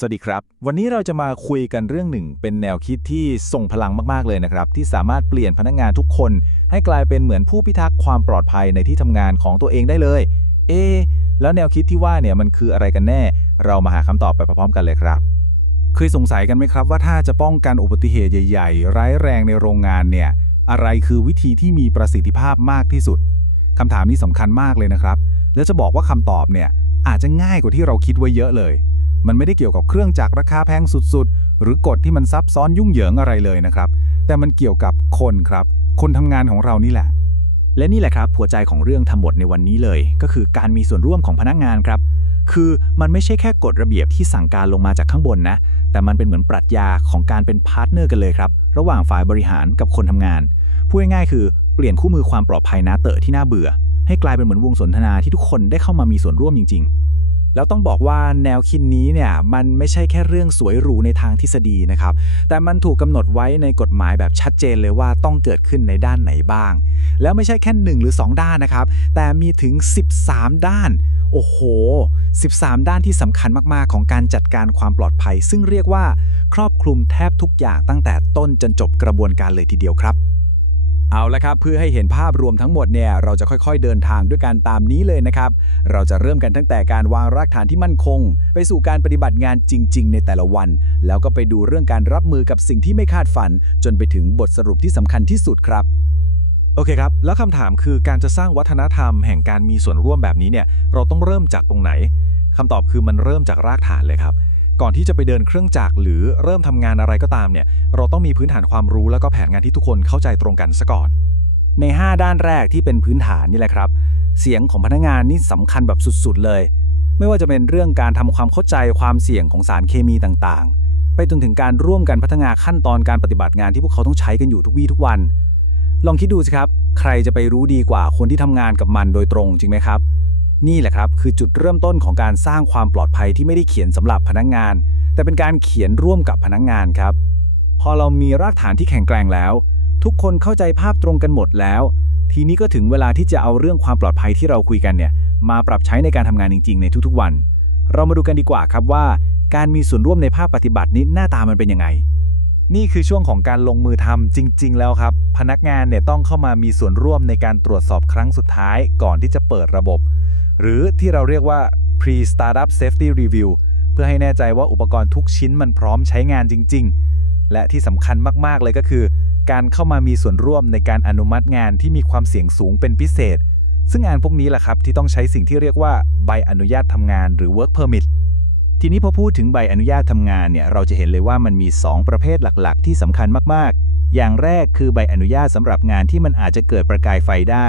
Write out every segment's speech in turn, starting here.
สวัสดีครับ วันนี้เราจะมาคุยกันเรื่องหนึ่ง เป็นแนวคิดที่ส่งพลังมากๆเลยนะครับ ที่สามารถเปลี่ยนพนักงานทุกคน ให้กลายเป็นเหมือนผู้พิทักษ์ความปลอดภัยในที่ทำงานของตัวเองได้เลย เอะแล้วแนวคิดที่ว่าเนี่ยมันคืออะไรกันแน่ เรามาหาคำตอบไปพร้อมๆกันเลยครับ เคยสงสัยกันไหมครับว่าถ้าจะป้องกันอุบัติเหตุใหญ่ๆ ร้ายแรงในโรงงานเนี่ยอะไรคือวิธีที่มีประสิทธิภาพมากที่สุดคำถามนี้สำคัญมากเลยนะครับ แล้วจะบอกว่าคำตอบเนี่ยอาจจะง่ายกว่าที่เราคิดไว้เยอะเลย มันไม่ได้เกี่ยวกับเครื่องจักรราคาแพงสุดๆ หรือกฎที่มันซับซ้อนยุ่งเหยิงอะไรเลยนะครับ แต่มันเกี่ยวกับคนครับ คนทำงานของเรานี่แหละ และนี่แหละครับหัวใจของเรื่องทั้งหมดในวันนี้เลย ก็คือการมีส่วนร่วมของพนักงานครับ คือมันไม่ใช่แค่กฎระเบียบที่สั่งการลงมาจากข้างบนนะ แต่มันเป็นเหมือนปรัชญาของการเป็นพาร์ทเนอร์กันเลยครับ ระหว่างฝ่ายบริหารกับคนทำงาน พูดง่ายๆคือเปลี่ยนคู่มือความปลอดภัยนาเตอร์ที่น่าเบื่อ ให้กลายเป็นเหมือนวงสนทนาที่ทุกคนได้เข้ามามีส่วนร่วมจริง ๆ แล้วต้องบอกว่าแนวคิดนี้เนี่ยมันไม่ใช่แค่เรื่องสวยหรูในทางทฤษฎีนะครับ แต่มันถูกกำหนดไว้ในกฎหมายแบบชัดเจนเลยว่าต้องเกิดขึ้นในด้านไหนบ้าง แล้วไม่ใช่แค่ 1 หรือ 2 ด้านนะครับ แต่มีถึง 13 ด้าน โอ้โห 13 ด้านที่สำคัญมากๆ ของการจัดการความปลอดภัย ซึ่งเรียกว่าครอบคลุมแทบทุกอย่างตั้งแต่ต้นจนจบกระบวนการเลยทีเดียวครับ เอาละครับเพื่อให้เห็นภาพรวมทั้งหมดเนี่ยเราจะค่อยๆเดินทางด้วยการตามนี้เลยนะครับ เราจะเริ่มกันตั้งแต่การวางรากฐานที่มั่นคง ไปสู่การปฏิบัติงานจริง ๆ ในแต่ละวัน แล้วก็ไปดูเรื่องการรับมือกับสิ่งที่ไม่คาดฝัน จนไปถึงบทสรุปที่สำคัญที่สุดครับโอเคครับ แล้วคำถามคือการจะสร้างวัฒนธรรมแห่งการมีส่วนร่วมแบบนี้เนี่ย เราต้องเริ่มจากตรงไหนคำตอบคือมันเริ่มจากรากฐานเลยครับ ก่อนที่จะไปเดินเครื่องจักรหรือเริ่มทำงานอะไรก็ตามเนี่ย เราต้องมีพื้นฐานความรู้แล้วก็แผนงานที่ทุกคนเข้าใจตรงกันซะก่อน ใน 5 ด้านแรกที่เป็นพื้นฐานนี่แหละครับ เสียงของพนักงานนี่สำคัญแบบสุดๆเลย ไม่ว่าจะเป็นเรื่องการทำความเข้าใจความเสี่ยงของสารเคมีต่างๆ ไปจนถึงการร่วมกันพัฒนาขั้นตอนการปฏิบัติงานที่พวกเขาต้องใช้กันอยู่ทุกวี่ทุกวัน ลองคิดดูสิครับ ใครจะไปรู้ดีกว่าคนที่ทำงานกับมันโดยตรงจริงไหมครับ นี่แหละครับคือจุดเริ่มต้นของการสร้างความปลอดภัยที่ไม่ได้เขียนสำหรับพนักงาน แต่เป็นการเขียนร่วมกับพนักงานครับ พอเรามีรากฐานที่แข็งแกร่งแล้ว ทุกคนเข้าใจภาพตรงกันหมดแล้ว ทีนี้ก็ถึงเวลาที่จะเอาเรื่องความปลอดภัยที่เราคุยกันเนี่ยมาปรับใช้ในการทำงานจริง ๆ ในทุกๆวัน เรามาดูกันดีกว่าครับว่า การมีส่วนร่วมในภาคปฏิบัตินี้หน้าตามันเป็นยังไงนี่คือช่วงของการลงมือทำจริง ๆ แล้วครับ พนักงานเนี่ยต้องเข้ามามีส่วนร่วมในการตรวจสอบครั้งสุดท้าย ก่อนที่จะเปิดระบบ หรือที่เราเรียกว่า pre startup safety review เพื่อให้แน่ใจว่าอุปกรณ์ทุกชิ้นมันพร้อมใช้งานจริง ๆ และที่สำคัญมากๆเลยก็คือ การเข้ามามีส่วนร่วมในการอนุมัติงานที่มีความเสี่ยงสูงเป็นพิเศษ ซึ่งงานพวกนี้แหละครับที่ต้องใช้สิ่งที่เรียกว่าใบอนุญาตทำงานหรือ work permit ทีนี้พอพูดถึงใบอนุญาตทำงานเนี่ยเราจะเห็นเลยว่ามันมี 2 ประเภทหลักๆ ที่สำคัญมากๆ อย่างแรกคือใบอนุญาตสำหรับงานที่มันอาจจะเกิดประกายไฟได้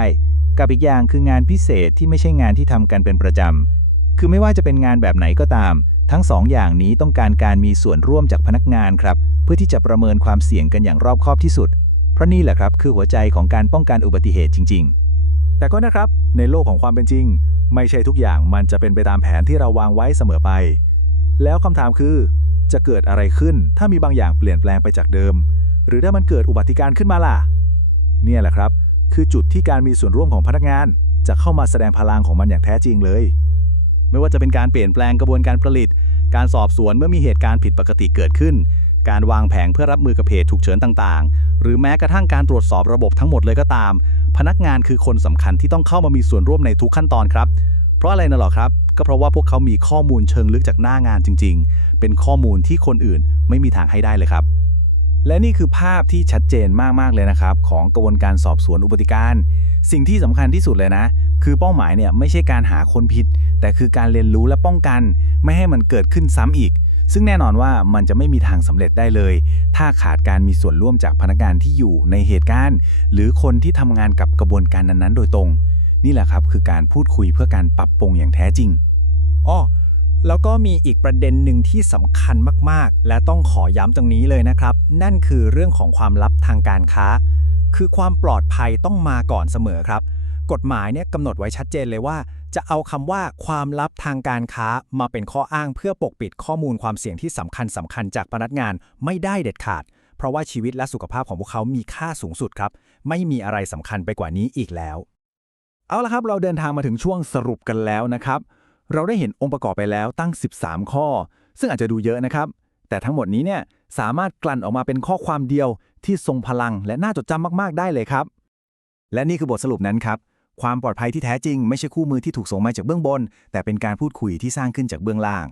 กับอีกอย่างคืองานพิเศษที่ไม่ใช่งานที่ทำกันเป็นประจำ คือไม่ว่าจะเป็นงานแบบไหนก็ตาม ทั้ง2ออย่างนี้ต้องการการมีส่วนร่วมจากพนักงานครับ เพื่อที่จะประเมินความเสี่ยงกันอย่างรอบคอบที่สุด เพราะนี่แหละครับคือหัวใจของการป้องกันอุบัติเหตุจริง ๆ แต่ก็นะครับในโลกของความเป็นจริง ไม่ใช่ทุกอย่างมันจะเป็นไปตามแผนที่เราวางไว้เสมอไป แล้วคำถามคือ จะเกิดอะไรขึ้นถ้ามีบางอย่างเปลี่ยนแปลงไปจากเดิม หรือถ้ามันเกิดอุบัติการณ์ขึ้นมาล่ะ เนี่ยแหละครับ คือจุดที่การมีส่วนร่วมของพนักงาน จะเข้ามาแสดงพลังของมันอย่างแท้จริงเลย ไม่ว่าจะเป็นการเปลี่ยนแปลงกระบวนการผลิต การสอบสวนเมื่อมีเหตุการณ์ผิดปกติเกิดขึ้น การวางแผนเพื่อรับมือกับเหตุฉุกเฉินต่างๆ หรือแม้กระทั่งการตรวจสอบระบบทั้งหมดเลยก็ตาม พนักงานคือคนสำคัญที่ต้องเข้ามามีส่วนร่วมในทุกขั้นตอนครับเพราะอะไรนะหรอครับ ก็เพราะว่าพวกเขามีข้อมูลเชิงลึกจากหน้างานจริง ๆ เป็นข้อมูลที่คนอื่นไม่มีทางให้ได้เลยครับ และนี่คือภาพที่ชัดเจนมาก ๆ เลยนะครับ ของกระบวนการสอบสวนอุบัติการ สิ่งที่สำคัญที่สุดเลยนะ คือเป้าหมายเนี่ยไม่ใช่การหาคนผิด แต่คือการเรียนรู้และป้องกัน ไม่ให้มันเกิดขึ้นซ้ำอีก ซึ่งแน่นอนว่ามันจะไม่มีทางสำเร็จได้เลย ถ้าขาดการมีส่วนร่วมจากพนักงานที่อยู่ในเหตุการณ์ หรือคนที่ทำงานกับกระบวนการนั้นๆ โดยตรง นี่แหละครับคือการพูดคุยเพื่อการปรับปรุงอย่างแท้จริงอ้อ แล้วก็มีอีกประเด็นหนึ่งที่สำคัญมากๆ และต้องขอย้ำตรงนี้เลยนะครับ นั่นคือเรื่องของความลับทางการค้า คือความปลอดภัยต้องมาก่อนเสมอครับ กฎหมายเนี่ยกำหนดไว้ชัดเจนเลยว่า จะเอาคำว่าความลับทางการค้ามาเป็นข้ออ้างเพื่อปกปิดข้อมูลความเสี่ยงที่สำคัญสำคัญจากพนักงานไม่ได้เด็ดขาด เพราะว่าชีวิตและสุขภาพของพวกเขามีค่าสูงสุดครับ ไม่มีอะไรสำคัญไปกว่านี้อีกแล้ว เอาละครับ เราเดินทางมาถึงช่วงสรุปกันแล้วนะครับ เราได้เห็นองค์ประกอบไปแล้วตั้ง 13 ข้อ ซึ่งอาจจะดูเยอะนะครับ แต่ทั้งหมดนี้เนี่ยสามารถกลั่นออกมาเป็นข้อความเดียวที่ทรงพลังและน่าจดจำมาก ๆ ได้เลยครับ และนี่คือบทสรุปนั้นครับ ความปลอดภัยที่แท้จริง ไม่ใช่คู่มือที่ถูกส่งมาจากเบื้องบน แต่เป็นการพูดคุยที่สร้างขึ้นจากเบื้องล่าง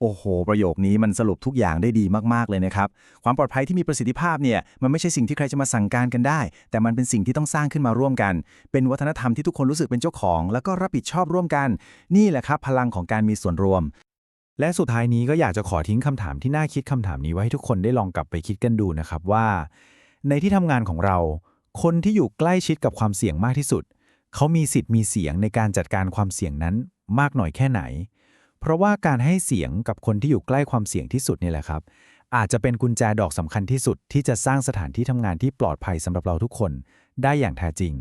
โอ้โห ประโยคนี้มันสรุปทุกอย่างได้ดีมากๆเลยนะครับ ความปลอดภัยที่มีประสิทธิภาพเนี่ยมันไม่ใช่สิ่งที่ใครจะมาสั่งการกันได้ แต่มันเป็นสิ่งที่ต้องสร้างขึ้นมาร่วมกัน เป็นวัฒนธรรมที่ทุกคนรู้สึกเป็นเจ้าของ แล้วก็รับผิดชอบร่วมกัน นี่แหละครับ พลังของการมีส่วนรวม และสุดท้ายนี้ก็อยากจะขอทิ้งคำถามที่น่าคิดคำถามนี้ไว้ให้ทุกคนได้ลองกลับไปคิดกันดูนะครับว่า ในที่ทำงานของเรา คนที่อยู่ใกล้ชิดกับความเสี่ยงมากที่สุด เขามีสิทธิ์มีเสียงในการจัดการความเสี่ยงนั้นมากหน่อยแค่ไหน เพราะว่าการให้เสียงกับคนที่อยู่ใกล้ความเสี่ยงที่สุดนี่แหละครับ อาจจะเป็นกุญแจดอกสำคัญที่สุดที่จะสร้างสถานที่ทำงานที่ปลอดภัยสำหรับเราทุกคนได้อย่างแท้จริง